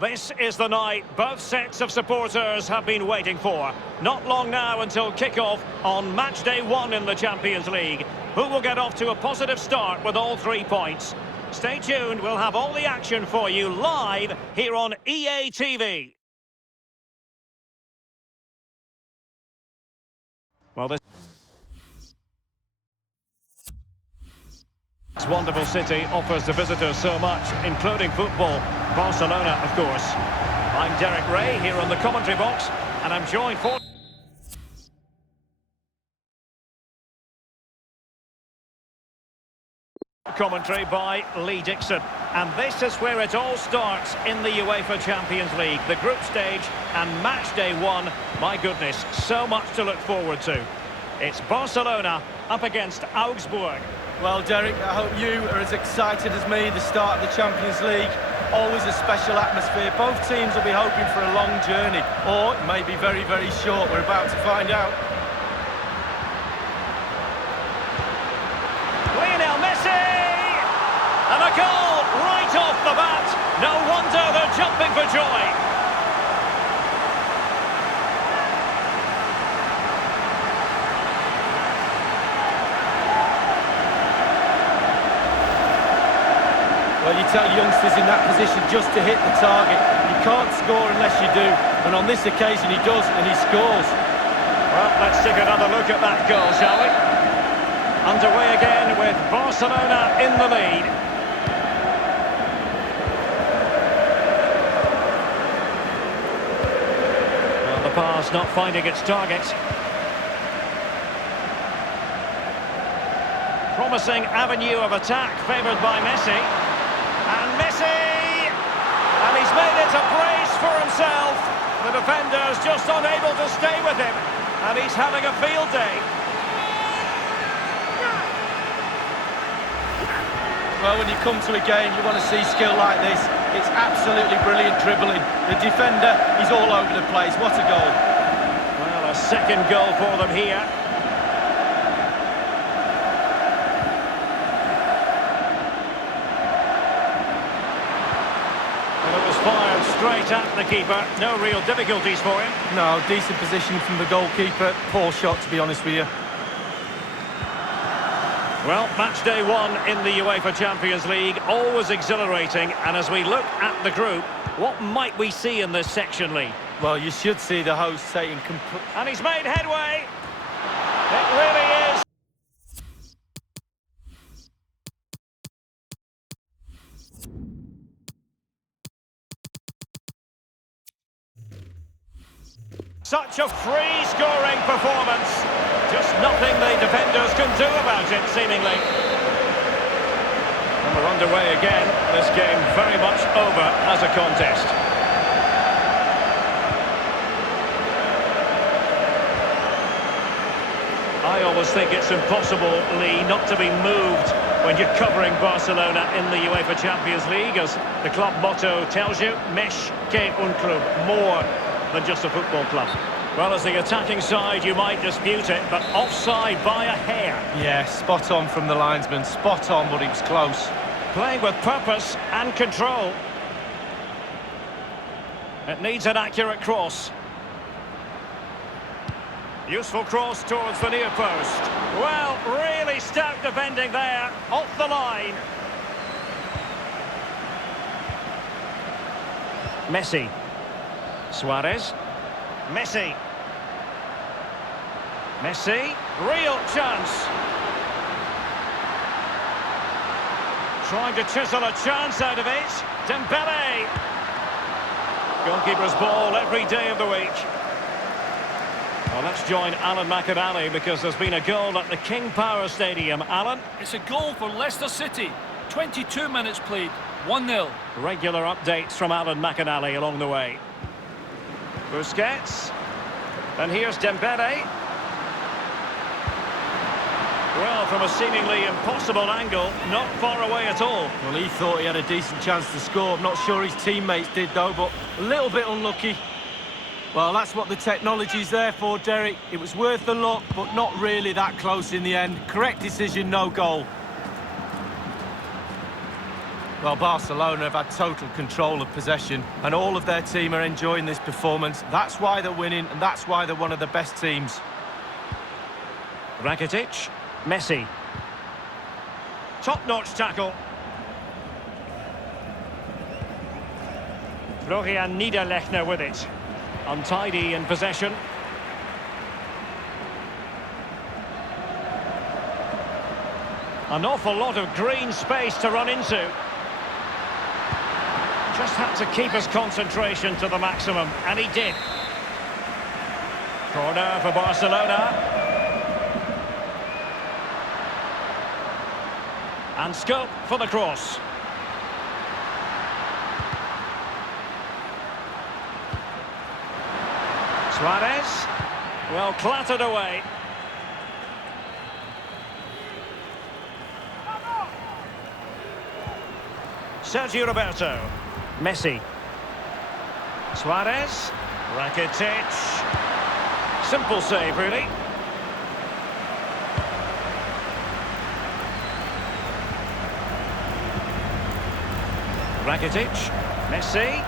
This is the night both sets of supporters have been waiting for. Not long now until kick-off on match day 1 in the Champions League. Who will get off to a positive start with all 3 points? Stay tuned, we'll have all the action for you live here on EA TV. Well, this wonderful city offers the visitors so much, including football. Barcelona, of course. I'm Derek Ray here on the commentary box, and I'm joined for commentary by Lee Dixon. And this is where it all starts in the UEFA Champions League. The group stage and match day 1. My goodness, so much to look forward to. It's Barcelona up against Augsburg. Well, Derek, I hope you are as excited as me. The start of the Champions League, always a special atmosphere. Both teams will be hoping for a long journey, or it may be very, very short. We're about to find out. Lionel Messi! And a goal right off the bat. No wonder they're jumping for joy. Well, you tell youngsters in that position just to hit the target. You can't score unless you do. And on this occasion he does, and he scores. Well, let's take another look at that goal, shall we? Underway again with Barcelona in the lead. Well, the pass not finding its target. Promising avenue of attack favoured by Messi. And Messi! And he's made it a brace for himself. The defender's just unable to stay with him. And he's having a field day. Well, when you come to a game, you want to see skill like this. It's absolutely brilliant dribbling. The defender, he's all over the place. What a goal. Well, a second goal for them here. Well, it was fired straight at the keeper. No real difficulties for him. No, decent position from the goalkeeper. Poor shot, to be honest with you. Well, match day 1 in the UEFA Champions League, always exhilarating. And as we look at the group, what might we see in this section, Lee? Well, you should see the host taking complete... And he's made headway. It really is. Such a free-scoring performance. Just nothing the defenders can do about it, seemingly. And we're underway again. This game very much over as a contest. I always think it's impossible, Lee, not to be moved when you're covering Barcelona in the UEFA Champions League, as the club motto tells you, Mesh que un club, more than just a football club. Well, as the attacking side, you might dispute it, but offside by a hair. Yeah, spot on from the linesman. Spot on, but it was close. Playing with purpose and control. It needs an accurate cross. Useful cross towards the near post. Well, really stout defending there, off the line. Messi. Suarez. Messi. Messi. Real chance. Trying to chisel a chance out of it. Dembele. Goalkeeper's ball every day of the week. Well, let's join Alan McAnally because there's been a goal at the King Power Stadium. Alan? It's a goal for Leicester City. 22 minutes played. 1-0. Regular updates from Alan McAnally along the way. Busquets. And here's Dembele. Well, from a seemingly impossible angle, not far away at all. Well, he thought he had a decent chance to score. I'm not sure his teammates did, though, but a little bit unlucky. Well, that's what the technology's there for, Derek. It was worth the look, but not really that close in the end. Correct decision, no goal. Well, Barcelona have had total control of possession, and all of their team are enjoying this performance. That's why they're winning, and that's why they're one of the best teams. Rakitic, Messi. Top-notch tackle. Florian Niederlechner with it. Untidy in possession. An awful lot of green space to run into. Just had to keep his concentration to the maximum, and he did. Corner for Barcelona. And scope for the cross. Suarez. Well, clattered away. Sergio Roberto. Messi. Suarez. Rakitic. Simple save, really. Rakitic. Messi.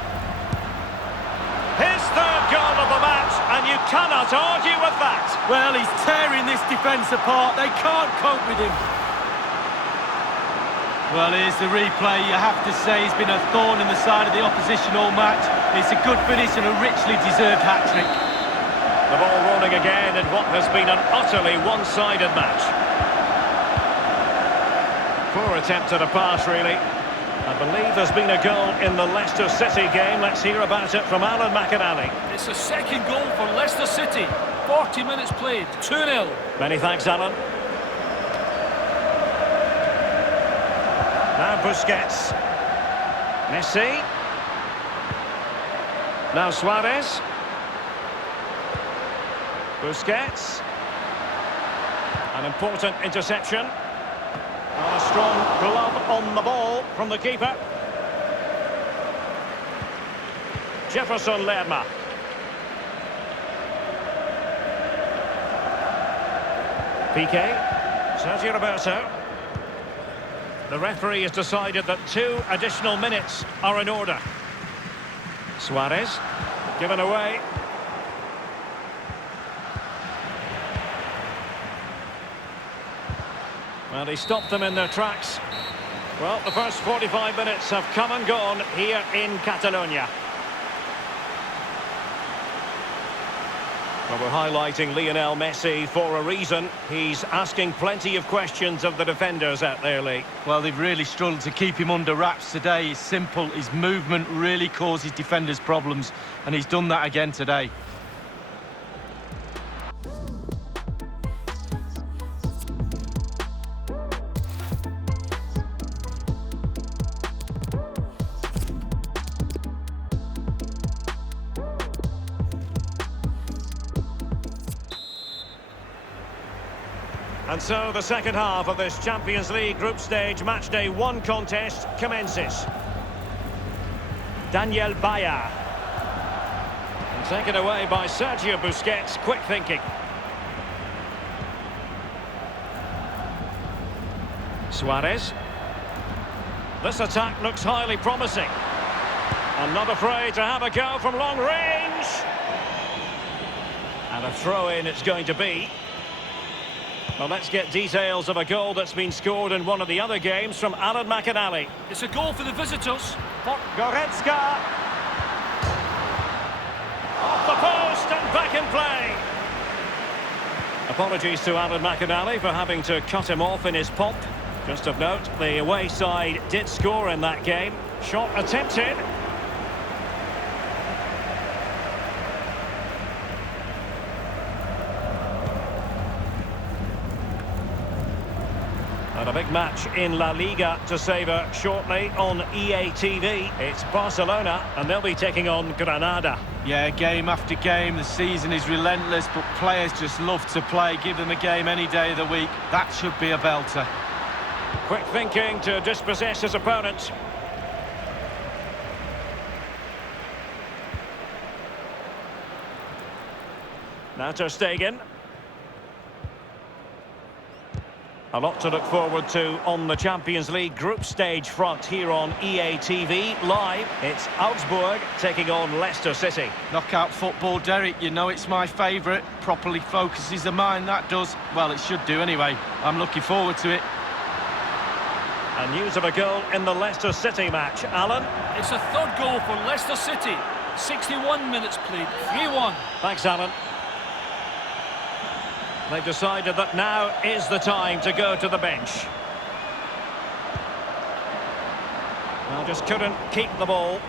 His third goal of the match, and you cannot argue with that. Well, he's tearing this defence apart. They can't cope with him. Well, here's the replay. You have to say he's been a thorn in the side of the opposition all match. It's a good finish and a richly deserved hat-trick. The ball rolling again in what has been an utterly one-sided match. Poor attempt at a pass, really. I believe there's been a goal in the Leicester City game. Let's hear about it from Alan McInally. It's a second goal for Leicester City. 40 minutes played, 2-0. Many thanks, Alan. Now Busquets. Messi. Now Suarez. Busquets. An important interception. And a strong glove on the ball from the keeper. Jefferson Lerma. Piqué. Sergio Roberto. The referee has decided that 2 additional minutes are in order. Suarez. Given away. Well, he stopped them in their tracks. Well, the first 45 minutes have come and gone here in Catalonia. Well, we're highlighting Lionel Messi for a reason. He's asking plenty of questions of the defenders out there, Lee. Well, they've really struggled to keep him under wraps today. It's simple. His movement really causes defenders problems, and he's done that again today. And so the second half of this Champions League group stage matchday 1 contest commences. Daniel Bayer. And taken away by Sergio Busquets, quick thinking. Suarez. This attack looks highly promising. And not afraid to have a go from long range. And a throw-in it's going to be. Well, let's get details of a goal that's been scored in one of the other games from Alan McInally. It's a goal for the visitors. Goretzka. Off the post and back in play. Apologies to Alan McInally for having to cut him off in his pomp. Just of note, the away side did score in that game. Shot attempted. And a big match in La Liga to savour shortly on EA TV. It's Barcelona, and they'll be taking on Granada. Yeah, game after game, the season is relentless, but players just love to play. Give them a game any day of the week. That should be a belter. Quick thinking to dispossess his opponent. Now Ter Stegen. A lot to look forward to on the Champions League group stage front here on EA TV. Live, it's Augsburg taking on Leicester City. Knockout football, Derek, you know it's my favourite. Properly focuses the mind, that does. Well, it should do anyway. I'm looking forward to it. And news of a goal in the Leicester City match. Alan? It's a third goal for Leicester City. 61 minutes played, 3-1. Thanks, Alan. They've decided that now is the time to go to the bench. Well, just couldn't keep the ball.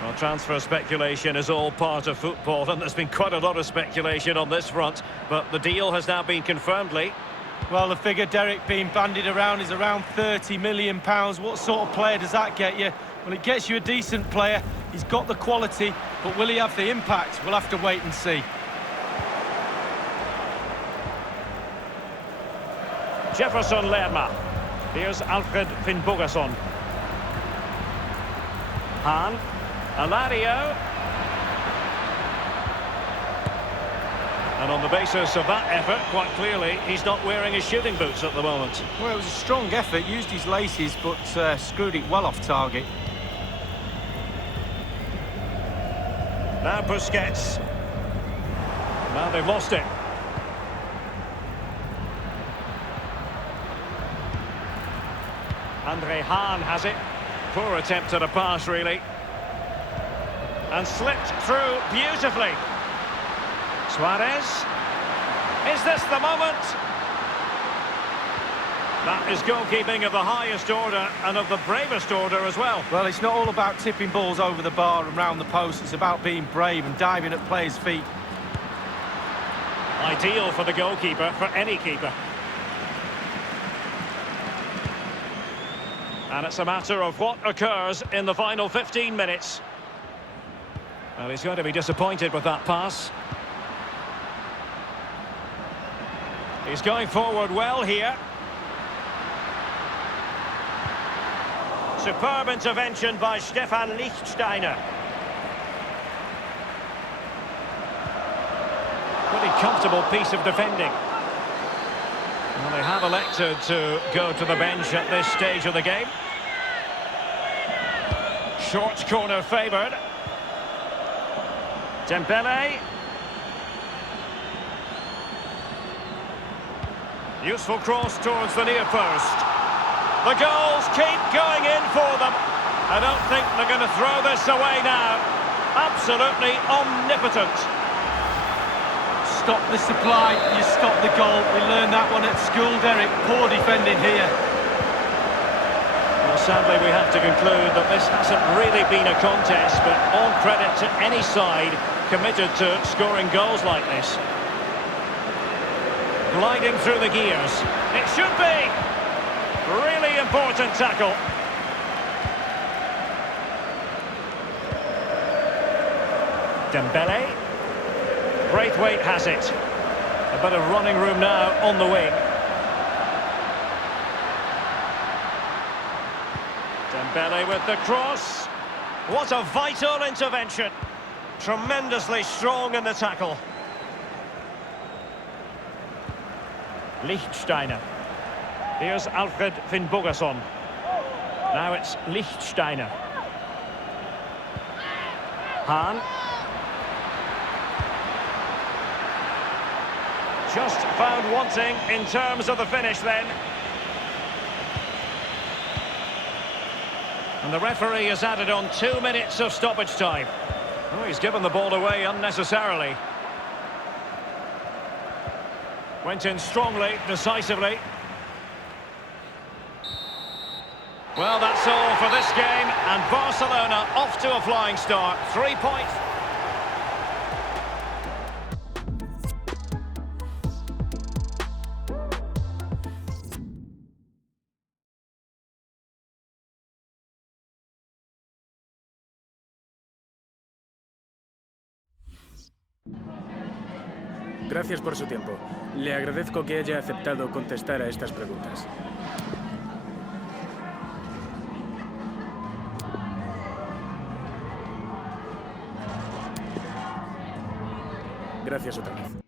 Well, transfer speculation is all part of football, and there's been quite a lot of speculation on this front, but the deal has now been confirmed, Lee. Well, the figure, Derek, being bandied around is around £30 million. What sort of player does that get you? Well, it gets you a decent player. He's got the quality, but will he have the impact? We'll have to wait and see. Jefferson Lerma. Here's Alfred Finnbogason. Hahn. Alario. And on the basis of that effort, quite clearly, he's not wearing his shooting boots at the moment. Well, it was a strong effort, used his laces, but screwed it well off target. Now Busquets. Now they've lost it. Andre Hahn has it. Poor attempt at a pass, really. And slipped through beautifully. Suarez. Is this the moment? That is goalkeeping of the highest order and of the bravest order as well. Well, it's not all about tipping balls over the bar and round the post. It's about being brave and diving at players' feet. Ideal for the goalkeeper, for any keeper. And it's a matter of what occurs in the final 15 minutes. Well, he's going to be disappointed with that pass. He's going forward well here. Superb intervention by Stefan Lichtsteiner. Pretty comfortable piece of defending. Well, they have elected to go to the bench at this stage of the game. Short corner favoured. Dembele. Useful cross towards the near post. The goals keep going in for them. I don't think they're going to throw this away now. Absolutely omnipotent. Stop the supply, you stop the goal. We learned that one at school, Derek. Poor defending here. Well, sadly, we have to conclude that this hasn't really been a contest, but all credit to any side committed to scoring goals like this. Gliding through the gears. It should be. Really important tackle. Dembele. Braithwaite has it. A bit of running room now on the wing. Dembele with the cross. What a vital intervention. Tremendously strong in the tackle. Lichtsteiner. Here's Alfred Finnbogason. Now it's Lichtsteiner. Hahn. Just found wanting in terms of the finish then. And the referee has added on 2 minutes of stoppage time. Oh, he's given the ball away unnecessarily. Went in strongly, decisively. Well, that's all for this game, and Barcelona off to a flying start. 3 points. Gracias por su tiempo. Le agradezco que haya aceptado contestar a estas preguntas. Gracias otra vez.